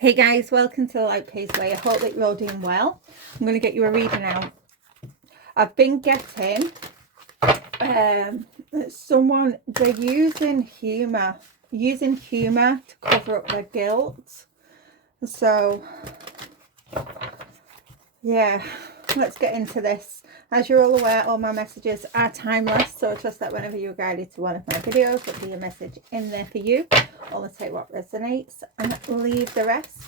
Hey guys, welcome to the Light Pays Way. I hope that you're all doing well. I'm going to get you a reading out. I've been getting someone, they're using humour to cover up their guilt. So yeah, let's get into this. As you're all aware, all my messages are timeless, so I trust that whenever you're guided to one of my videos, there'll be a message in there for you. Only take what resonates and leave the rest.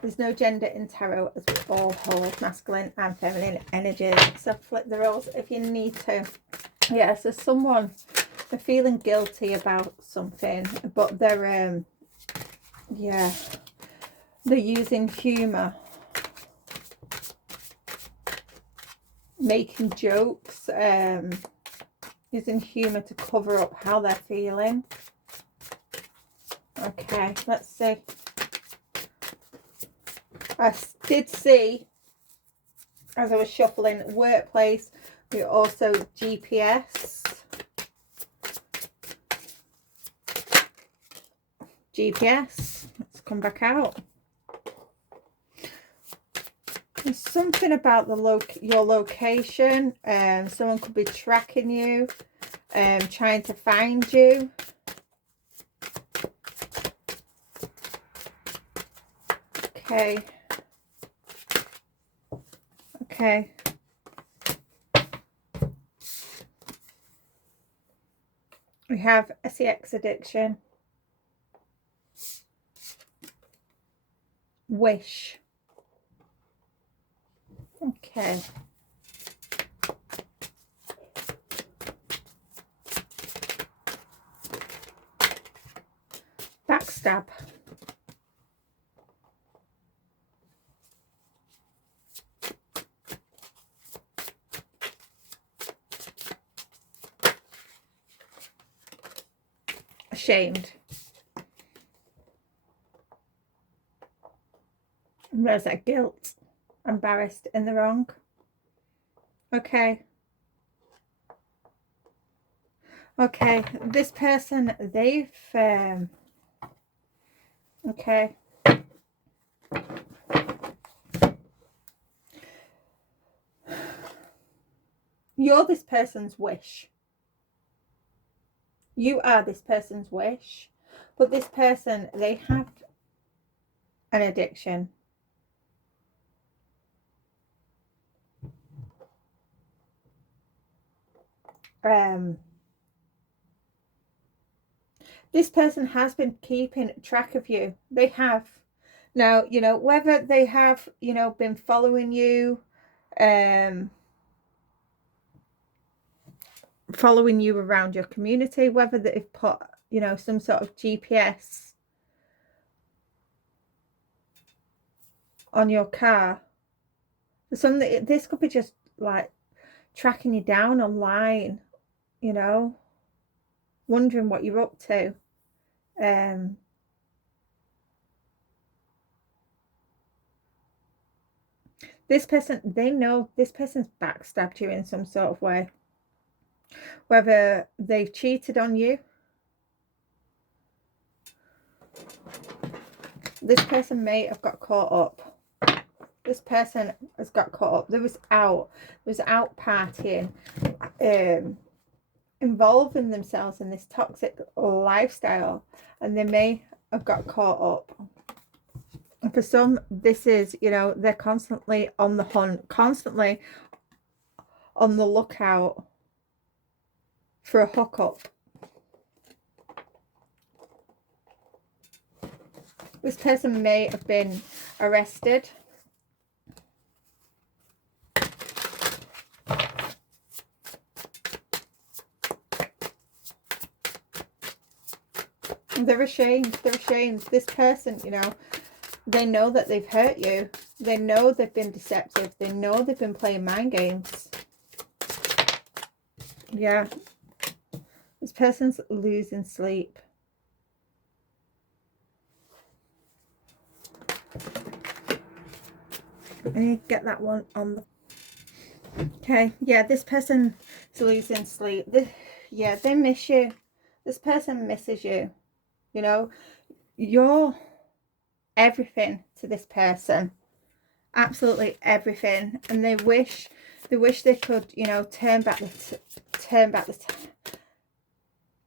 There's no gender in tarot, as we all hold masculine and feminine energies. So flip the roles if you need to. Yeah, so someone, they're feeling guilty about something, but they're yeah, they're using humour, making jokes, using humour to cover up how they're feeling. Okay, let's see. I did see, as I was shuffling, workplace, we also GPS. Let's come back out. There's something about your location. Someone could be tracking you, trying to find you. Okay. Okay. We have sex addiction. Wish. Okay. Backstab. Ashamed. There's that guilt. Embarrassed, in the wrong. Okay. Okay, this person, they've okay, you're this person's wish. You are this person's wish, but this person, they have an addiction. This person has been keeping track of you. They have. Now, you know, whether they have, you know, been following you, following you around your community, whether they've put, you know, some sort of GPS on your car. Something, this could be just like tracking you down online, you know, wondering what you're up to. This person, they know this person's backstabbed you in some sort of way. Whether they've cheated on you. This person may have got caught up. This person has got caught up. There was out partying, involving themselves in this toxic lifestyle, and they may have got caught up. And for some, this is, you know, they're constantly on the hunt, constantly on the lookout for a hookup. This person may have been arrested. They're ashamed. They're ashamed. This person, you know, they know that they've hurt you. They know they've been deceptive. They know they've been playing mind games. Yeah. This person's losing sleep. I need to get that one on the... Okay. Yeah, this person is losing sleep. Yeah, they miss you. This person misses you. You know, you're everything to this person, absolutely everything, and they wish they could, you know, turn back the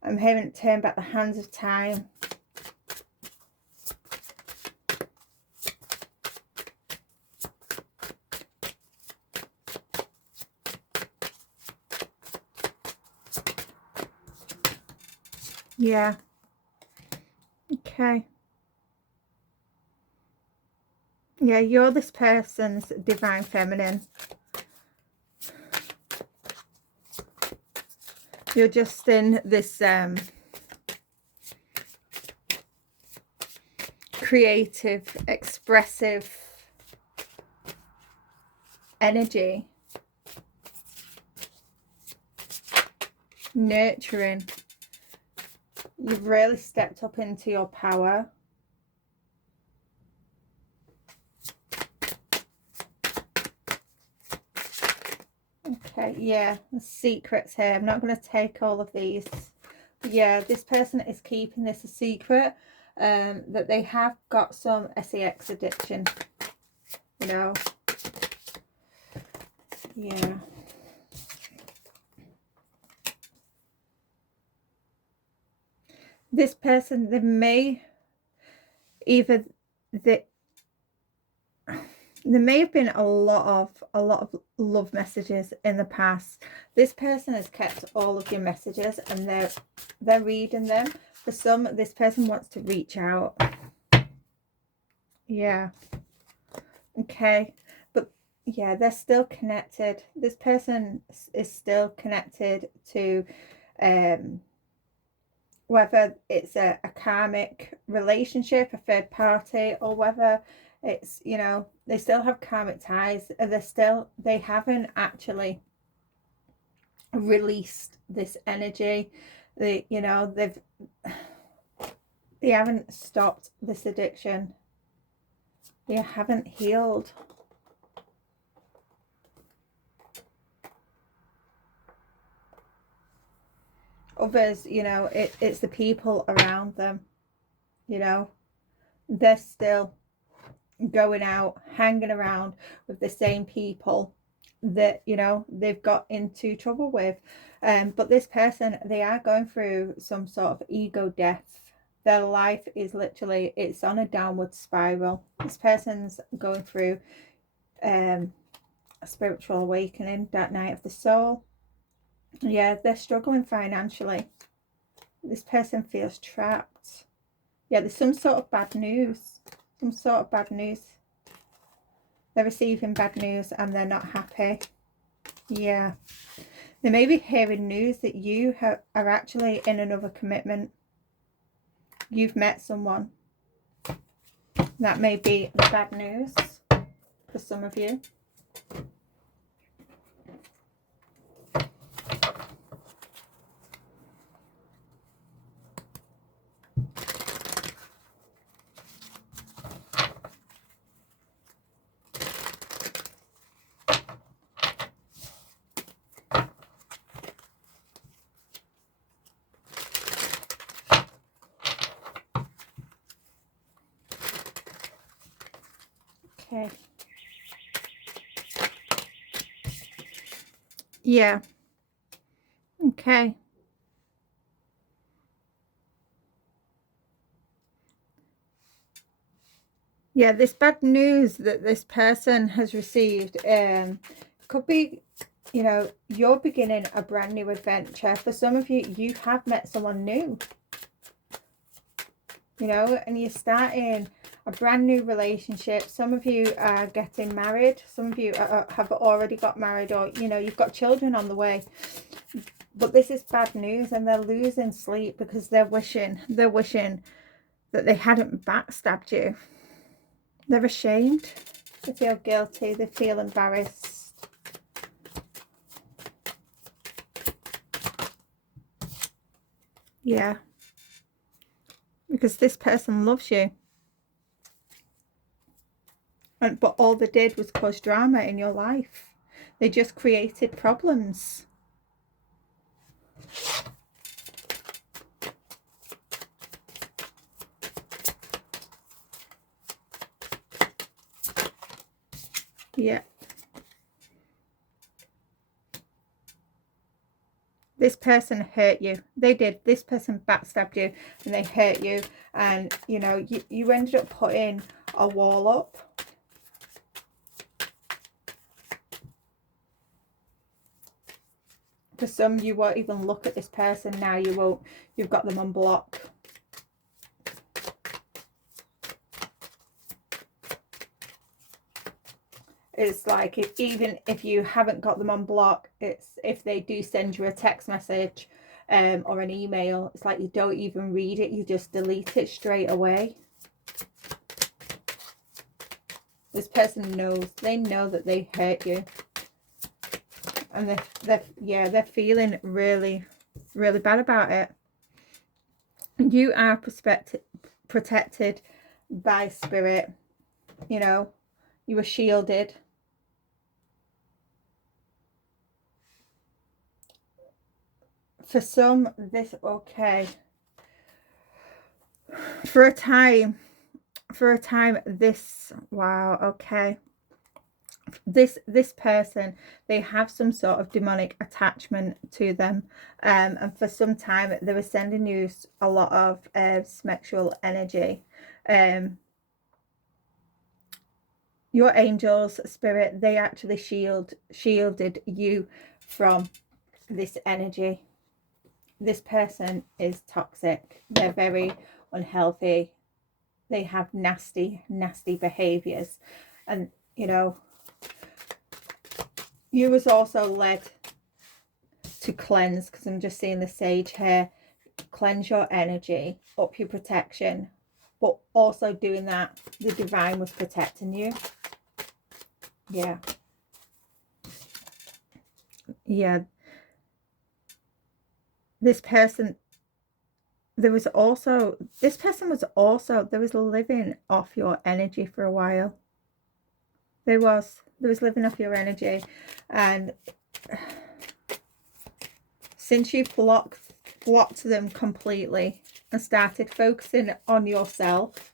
I'm hearing turn back the hands of time. Yeah. Okay. Yeah, you're this person's divine feminine. You're just in this creative, expressive energy. Nurturing. You've really stepped up into your power. Okay, yeah, the secrets here. I'm not going to take all of these. But yeah, this person is keeping this a secret, that they have got some sex addiction, you know. Yeah. This person, they may either there may have been a lot of love messages in the past. This person has kept all of your messages and they're reading them. For some, this person wants to reach out. Yeah. Okay. But yeah, they're still connected. This person is still connected to whether it's a karmic relationship, a third party, or whether it's, you know, they still have karmic ties. They haven't actually released this energy. They haven't stopped this addiction. They haven't healed. Others, you know, it's the people around them, you know, they're still going out, hanging around with the same people that, you know, they've got into trouble with. But this person, they are going through some sort of ego death. Their life is literally, it's on a downward spiral. This person's going through a spiritual awakening, that night of the soul. Yeah, they're struggling financially. This person feels trapped. Yeah, there's some sort of bad news. Some sort of bad news. They're receiving bad news and they're not happy. Yeah. They may be hearing news that you are actually in another commitment. You've met someone. That may be the bad news for some of you. Okay. Yeah. Okay. Yeah, this bad news that this person has received could be, you know, you're beginning a brand new adventure. For some of you, you have met someone new, you know, and you're starting a brand new relationship. Some of you are getting married. Some of you have already got married, or, you know, you've got children on the way. But this is bad news, and they're losing sleep because they're wishing that they hadn't backstabbed you. They're ashamed. They feel guilty. They feel embarrassed. Yeah. Because this person loves you. But all they did was cause drama in your life. They just created problems. Yeah. This person hurt you. They did. This person backstabbed you and they hurt you. And, you know, you ended up putting a wall up. For some, you won't even look at this person now. You won't. You've got them on block. It's like even if you haven't got them on block, it's if they do send you a text message or an email, it's like you don't even read it. You just delete it straight away. This person knows. They know that they hurt you. And they're feeling really, really bad about it. You are protected by spirit. You know, you were shielded. For some, this, okay. For a time, this, wow, okay. This person, they have some sort of demonic attachment to them, and for some time they were sending you a lot of sexual energy. Your angels, spirit, they actually shielded you from this energy. This person is toxic. They're very unhealthy. They have nasty behaviors. And you know, you was also led to cleanse, because I'm just seeing the sage here. Cleanse your energy, up your protection, but also doing that, the divine was protecting you. Yeah. This person, there was living off your energy for a while. There was living off your energy, and since you blocked them completely and started focusing on yourself,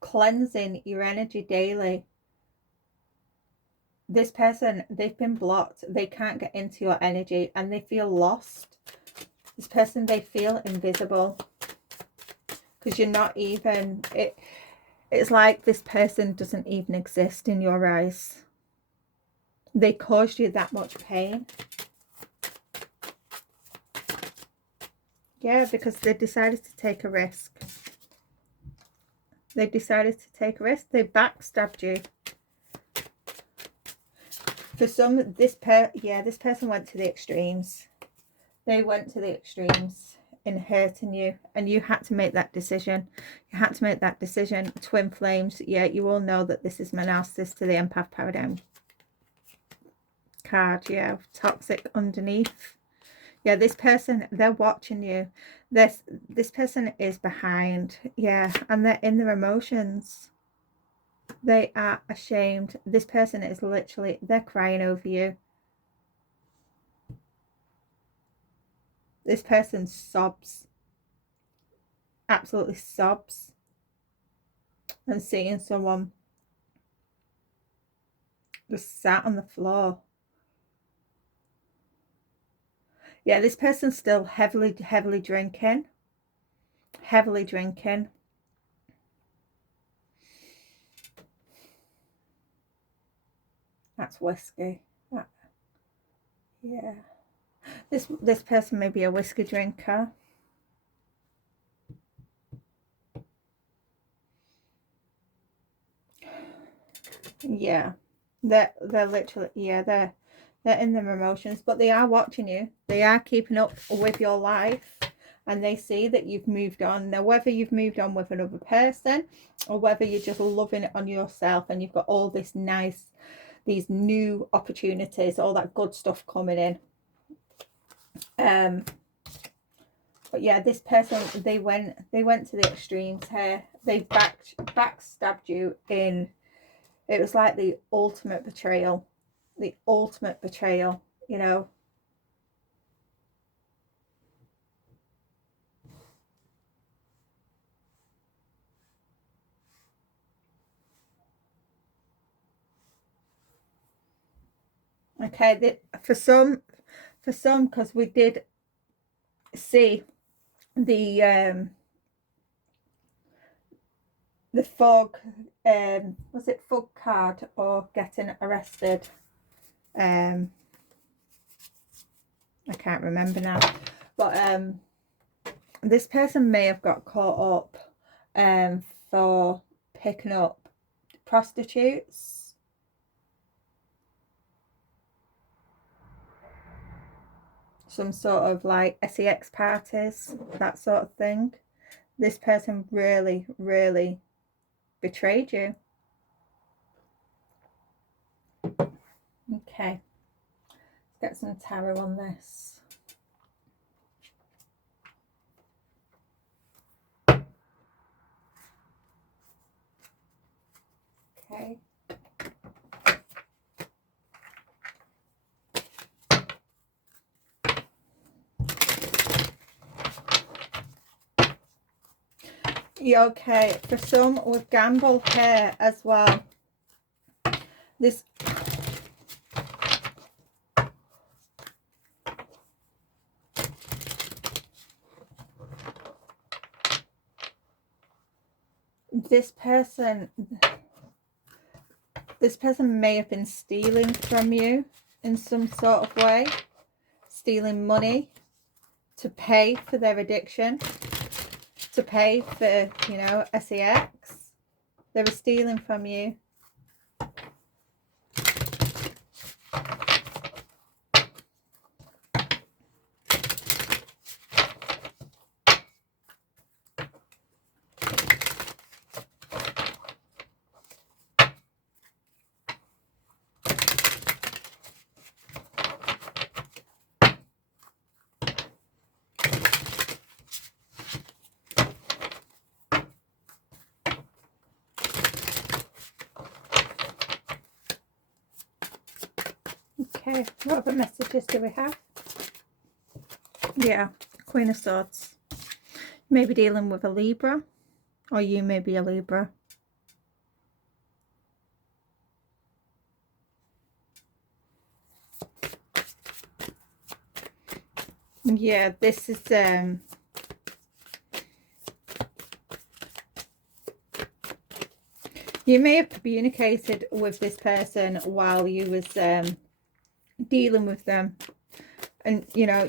cleansing your energy daily, this person, they've been blocked. They can't get into your energy and they feel lost. This person, they feel invisible because you're not even, it's like this person doesn't even exist in your eyes. They caused you that much pain. Yeah, because they decided to take a risk. They decided to take a risk. They backstabbed you. For some, this person went to the extremes. They went to the extremes in hurting you, and you had to make that decision. You had to make that decision. Twin flames. Yeah, you all know that this is my narcissist to the empath paradigm card. Yeah, toxic underneath. Yeah, this person, they're watching you. This person is behind. Yeah, and they're in their emotions. They are ashamed. This person is literally, they're crying over you. This person sobs. Absolutely sobs. And seeing someone just sat on the floor. Yeah, this person's still heavily drinking. Heavily drinking. That's whiskey. Yeah. This person may be a whiskey drinker. Yeah. They're literally, yeah, they're in their emotions, but they are watching you. They are keeping up with your life, and they see that you've moved on. Now, whether you've moved on with another person or whether you're just loving it on yourself and you've got all this nice, these new opportunities, all that good stuff coming in. But yeah, this person, they went to the extremes here. They backstabbed you in, it was like the ultimate betrayal. The ultimate betrayal, you know. Okay, for some, because we did see the fog, was it fog card or getting arrested? I can't remember now, but this person may have got caught up for picking up prostitutes. Some sort of like sex parties, that sort of thing. This person really, really betrayed you. Okay, let's get some tarot on this. Okay. Yeah, okay, for some with gamble here as well. This person may have been stealing from you in some sort of way, stealing money to pay for their addiction, to pay for, you know, sex. They were stealing from you. Okay, what other messages do we have? Yeah, Queen of Swords. Maybe dealing with a Libra, or you may be a Libra. Yeah, this is you may have communicated with this person while you was dealing with them, and you know,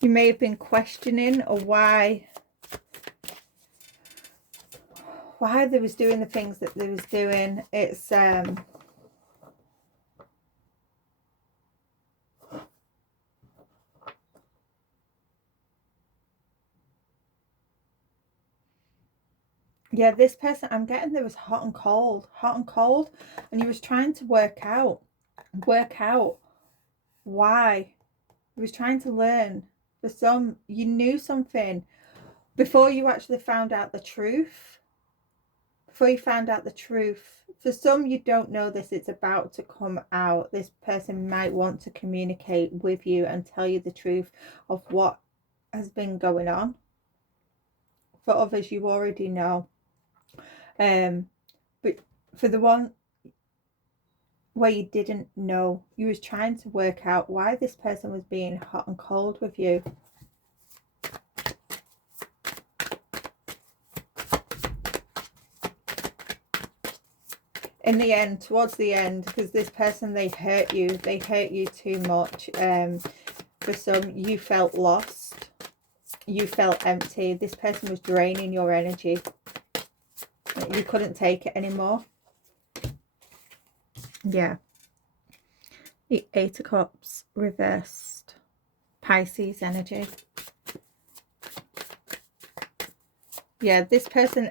you may have been questioning or why they was doing the things that they was doing. It's yeah, this person, I'm getting there was hot and cold, and he was trying to work out why. He was trying to learn. For some, you knew something before you actually found out the truth. For some, you don't know this, it's about to come out. This person might want to communicate with you and tell you the truth of what has been going on. For others, you already know. But for the one where you didn't know, you was trying to work out why this person was being hot and cold with you. In the end, towards the end, because this person, they hurt you too much. For some, you felt lost, you felt empty. This person was draining your energy. You couldn't take it anymore. Yeah. The Eight of Cups reversed. Pisces energy. Yeah, this person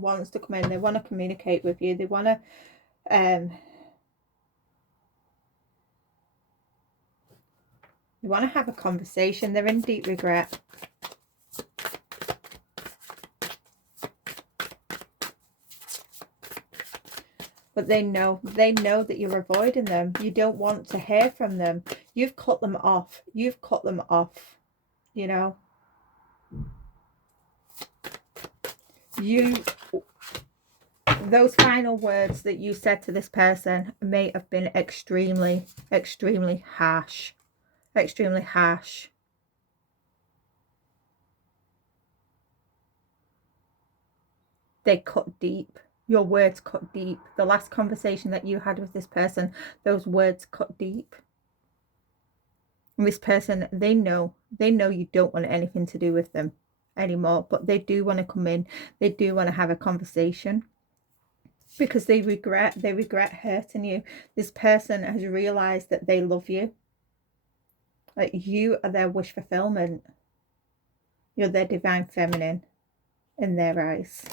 wants to come in. They want to communicate with you. They want to have a conversation. They're in deep regret. But they know that you're avoiding them. You don't want to hear from them. You've cut them off. You know. those final words that you said to this person may have been extremely, extremely harsh. Extremely harsh. They cut deep. Your words cut deep. The last conversation that you had with this person, those words cut deep. And this person, they know you don't want anything to do with them anymore, but they do want to come in. They do want to have a conversation because they regret hurting you. This person has realized that they love you. Like, you are their wish fulfillment. You're their divine feminine in their eyes.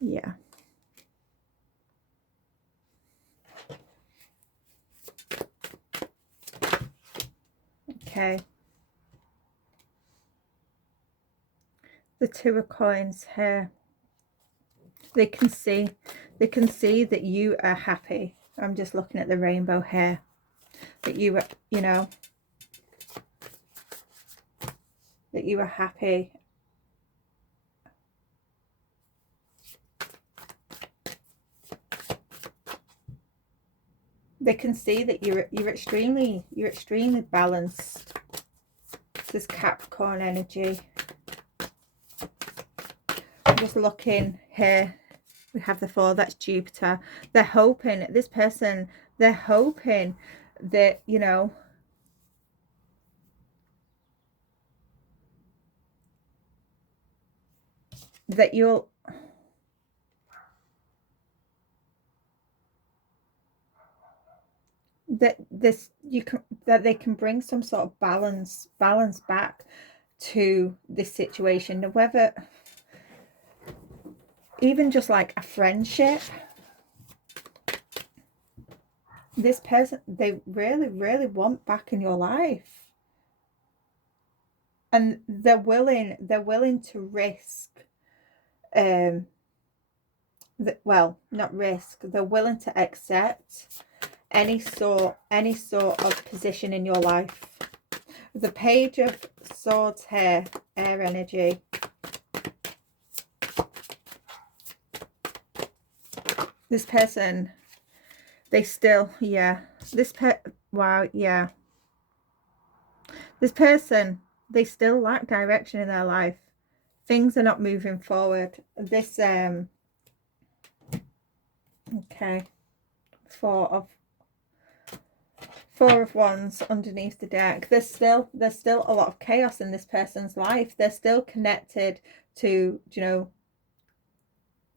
Yeah. Okay. The Two of Coins here. They can see that you are happy. I'm just looking at the rainbow here. That you are, you know, that you are happy. They can see that you're extremely balanced. This Capricorn energy. I'm just looking here. We have the 4, that's Jupiter. They're hoping, this person, they're hoping that, you know, that you'll, that they can bring some sort of balance back to this situation. Whether even just like a friendship, this person, they really want back in your life, and they're willing to risk, well, not risk, they're willing to accept any sort of position in your life. The Page of Swords here, air energy. This person, they still, yeah, wow, yeah. This person, they still lack direction in their life. Things are not moving forward. This, okay, Four of Wands underneath the deck. There's still a lot of chaos in this person's life. They're still connected to, you know,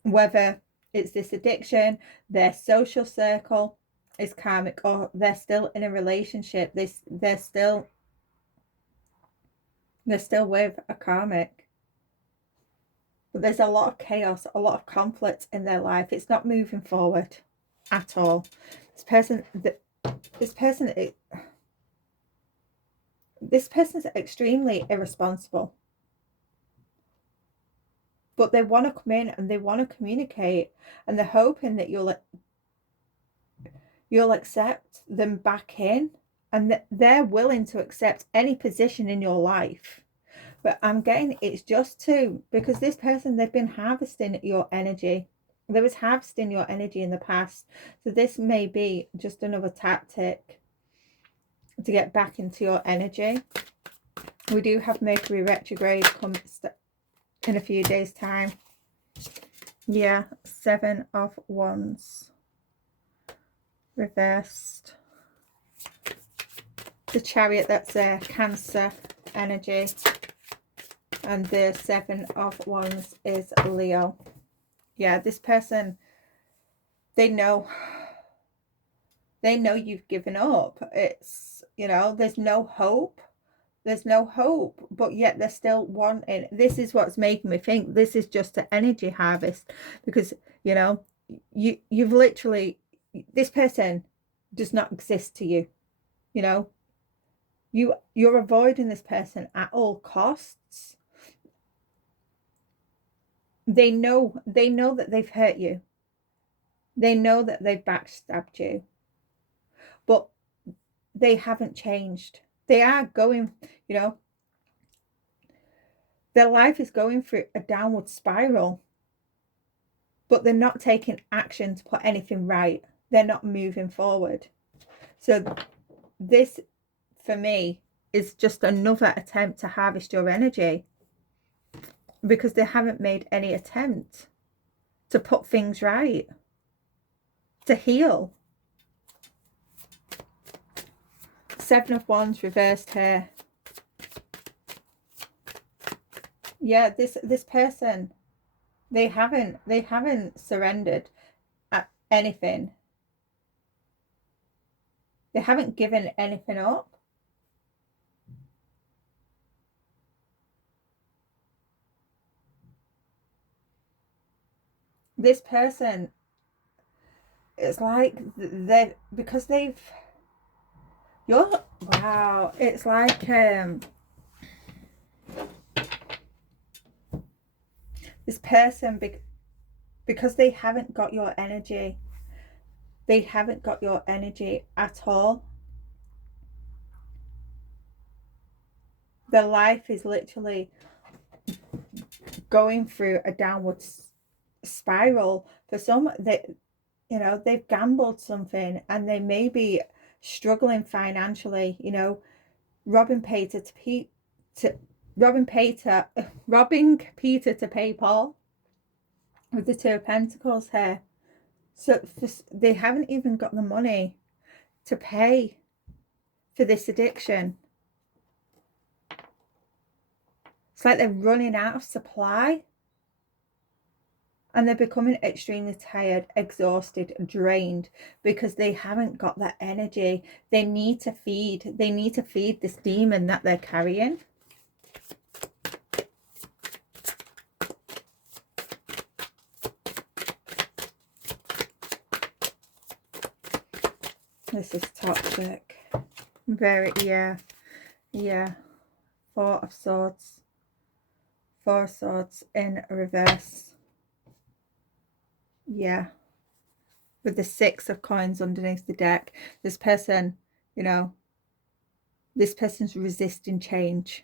whether it's this addiction, their social circle is karmic, or they're still in a relationship. They're still with a karmic. But there's a lot of chaos, a lot of conflict in their life. It's not moving forward at all. This person's extremely irresponsible. But they want to come in and they want to communicate, and they're hoping that you'll accept them back in, and that they're willing to accept any position in your life. But I'm getting it's just two, because this person, they've been harvesting your energy. There was harvesting your energy in the past. So this may be just another tactic to get back into your energy. We do have Mercury retrograde come in a few days' time. Yeah, 7 of Wands reversed. The Chariot, that's a Cancer energy, and the 7 of Wands is Leo. Yeah, this person, they know you've given up. It's, you know, there's no hope, but yet they're still wanting. This is what's making me think this is just an energy harvest, because, you know, you've literally, this person does not exist to you. You know, you're avoiding this person at all costs. They know that they've hurt you. They know that they've backstabbed you, but they haven't changed. They are going, you know, their life is going through a downward spiral. but they're not taking action to put anything right. They're not moving forward. So this, for me, is just another attempt to harvest your energy, because they haven't made any attempt to put things right, to heal. Seven of Wands reversed here. Yeah, this person, they haven't surrendered at anything. They haven't given anything up. This person, it's like because they've, wow, it's like this person, because they haven't got your energy. They haven't got your energy at all. Their life is literally going through a downward spiral. For some, they've gambled something and they may be struggling financially, robbing Peter to pay Paul, with the Two of Pentacles here. So they haven't even got the money to pay for this addiction. It's like they're running out of supply. And they're becoming extremely tired, exhausted, drained, because they haven't got that energy. They need to feed this demon that they're carrying. This is toxic. Very, yeah. Four of Swords in reverse. Yeah, with the Six of Coins underneath the deck. This person, this person's resisting change.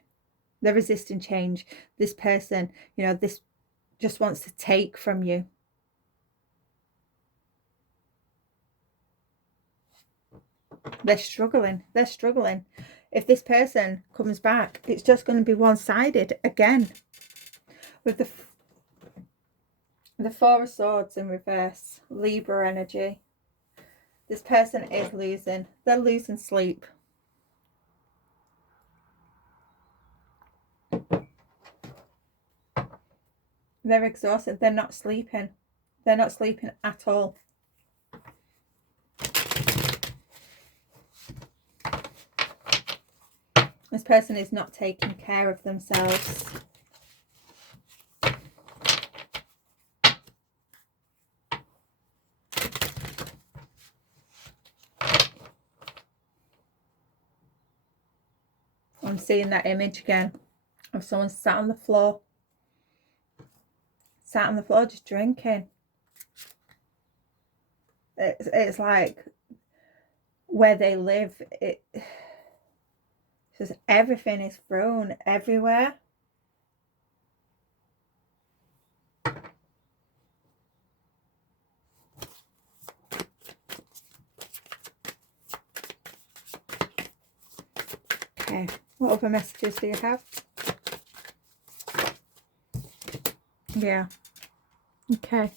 They're resisting change. This person, this just wants to take from you. They're struggling. If this person comes back, it's just going to be one-sided again. With the Four of Swords in reverse, Libra energy. This person is losing. They're losing sleep. They're exhausted. They're not sleeping. They're not sleeping at all. This person is not taking care of themselves. I'm seeing that image again of someone sat on the floor just drinking. It's like where they live, just everything is thrown everywhere. Okay, what other messages do you have? Yeah. Okay.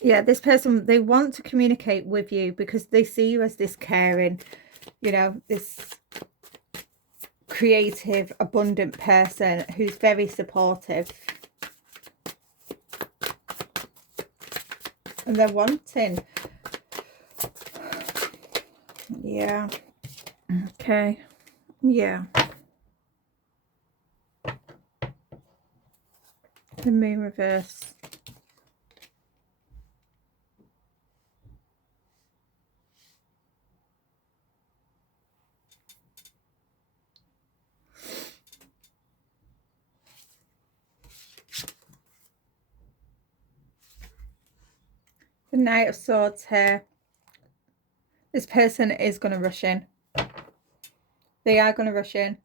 Yeah, this person, they want to communicate with you because they see you as this caring, this creative, abundant person who's very supportive. And they're wanting. Yeah. Okay. Yeah. The Moon reverse. The Knight of Swords here. This person is going to rush in. They are going to rush in.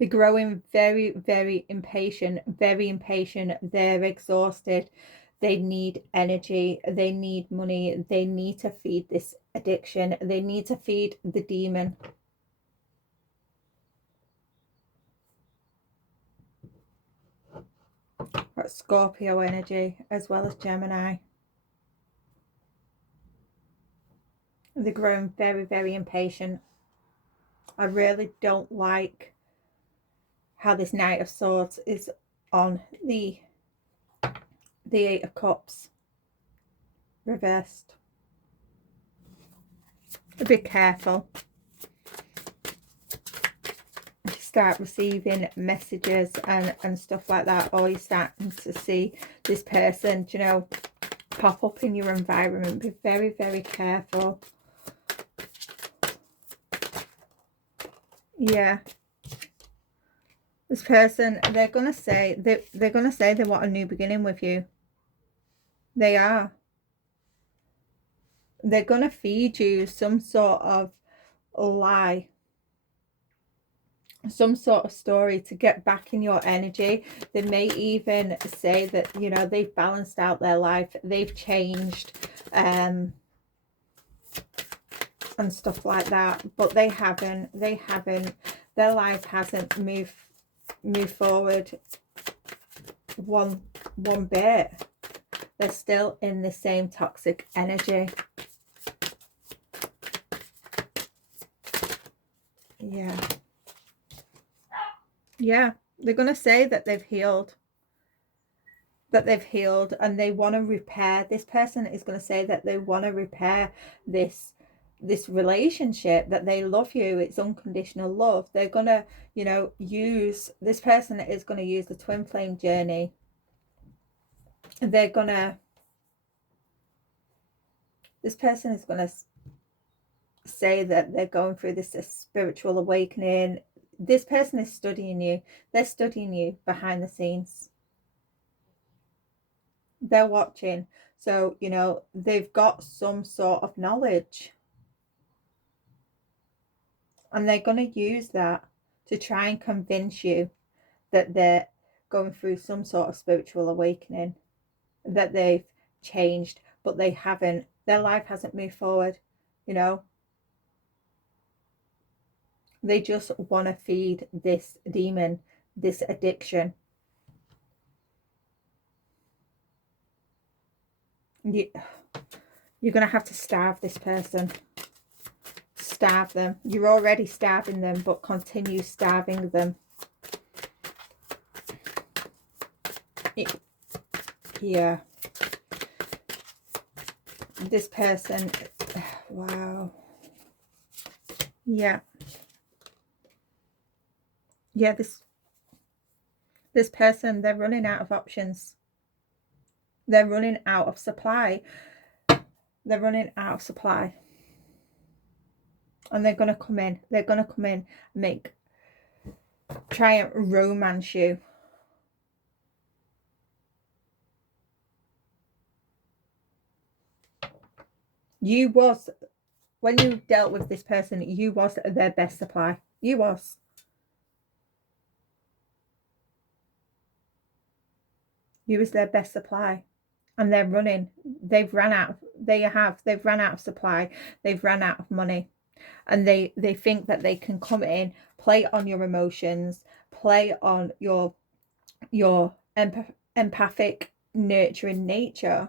They're growing very, very impatient, very impatient. They're exhausted. They need energy. They need money. They need to feed this addiction. They need to feed the demon. Got Scorpio energy as well as Gemini. They're growing very, very impatient. I really don't like how this Knight of Swords is on the Eight of Cups reversed. Be careful. You start receiving messages and stuff like that, or you're starting to see this person, you know, pop up in your environment. Be very, very careful. Yeah. This person, they're gonna say they're gonna say they want a new beginning with you. They are. They're gonna feed you some sort of lie, some sort of story to get back in your energy. They may even say that, you know, they've balanced out their life, they've changed, and stuff like that, but they haven't. Their life hasn't moved forward one bit. They're still in the same toxic energy. Yeah, they're gonna say that they've healed, and they want to repair. This person is going to say that they want to repair this relationship, that they love you. It's unconditional love. They're going to, you know, use, this person is going to use the twin flame journey. They're going to, this person is going to say that they're going through this spiritual awakening. This person is studying you. They're studying you behind the scenes. They're watching. So, you know, they've got some sort of knowledge. And they're going to use that to try and convince you that they're going through some sort of spiritual awakening, that they've changed, but they haven't. Their life hasn't moved forward, you know. They just want to feed this demon, this addiction. You're going to have to starve this person. Starve them. You're already starving them, but continue starving them. Yeah. This person, wow. Yeah. Yeah, this person, they're running out of options. They're running out of supply. They're running out of supply. And they're going to come in. They're going to come in and try and romance you. You was, when you dealt with this person, you was their best supply. You was. You was their best supply. And they're running. They've run out. They've run out of supply. They've run out of money. And they think that they can come in, play on your emotions, play on your empathic, nurturing nature.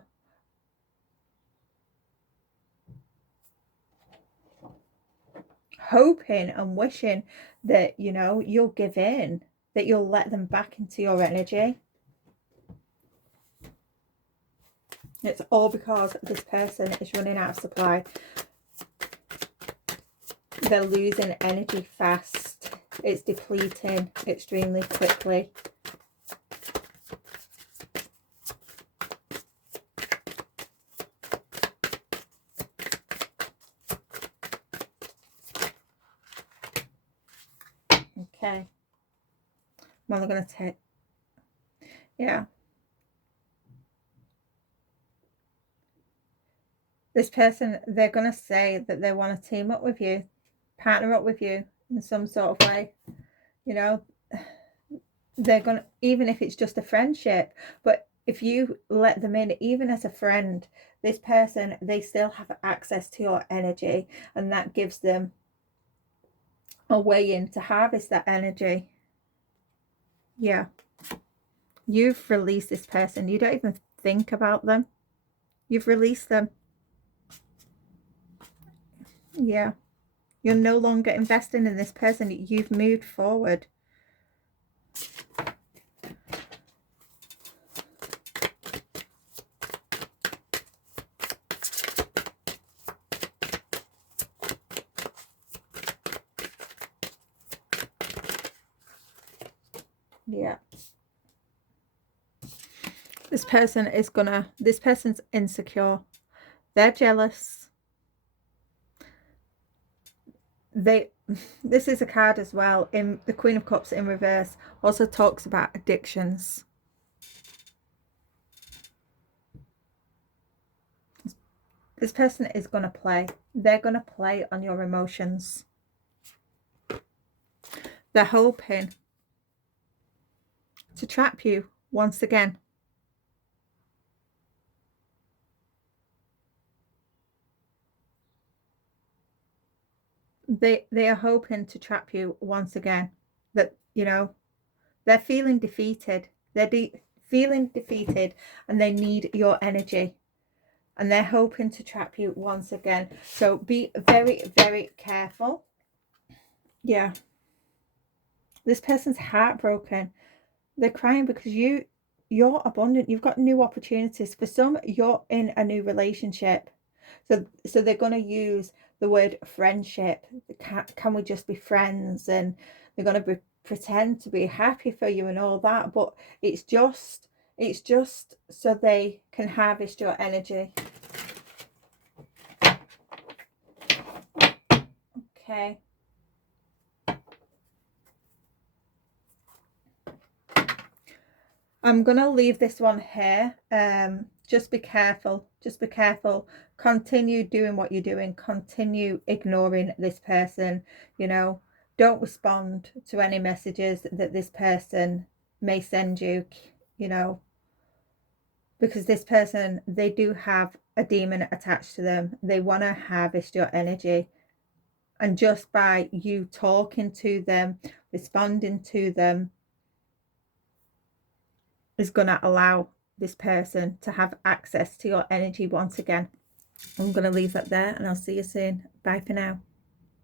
Hoping and wishing that, you know, you'll give in, that you'll let them back into your energy. It's all because this person is running out of supply. They're losing energy fast. It's depleting extremely quickly. Okay. Well, I'm going to take, yeah. This person, they're going to say that they want to team up with you, partner up with you in some sort of way. You know, they're gonna, even if it's just a friendship, but if you let them in even as a friend, this person, they still have access to your energy, and that gives them a way in to harvest that energy. Yeah, you've released this person. You don't even think about them, you've released them. Yeah, you're no longer investing in this person. You've moved forward. Yeah, this person's insecure, they're jealous, this is a card as well in the Queen of Cups in reverse, also talks about addictions. This person is going to play. They're going to play on your emotions. They're hoping to trap you once again. They are hoping to trap you once again. That, you know, they're feeling defeated. They're feeling defeated, and they need your energy. And they're hoping to trap you once again. So be very, very careful. Yeah. This person's heartbroken. They're crying because you're abundant. You've got new opportunities. For some, you're in a new relationship. So they're going to use the word friendship. Can we just be friends? And they're going to pretend to be happy for you and all that. But it's just so they can harvest your energy. Okay. I'm going to leave this one here. Just be careful. Just be careful. Continue doing what you're doing. Continue ignoring this person. You know, don't respond to any messages that this person may send you, you know, because this person, they do have a demon attached to them. They want to harvest your energy. And just by you talking to them, responding to them, is going to allow this person to have access to your energy once again. I'm going to leave that there, and I'll see you soon. Bye for now.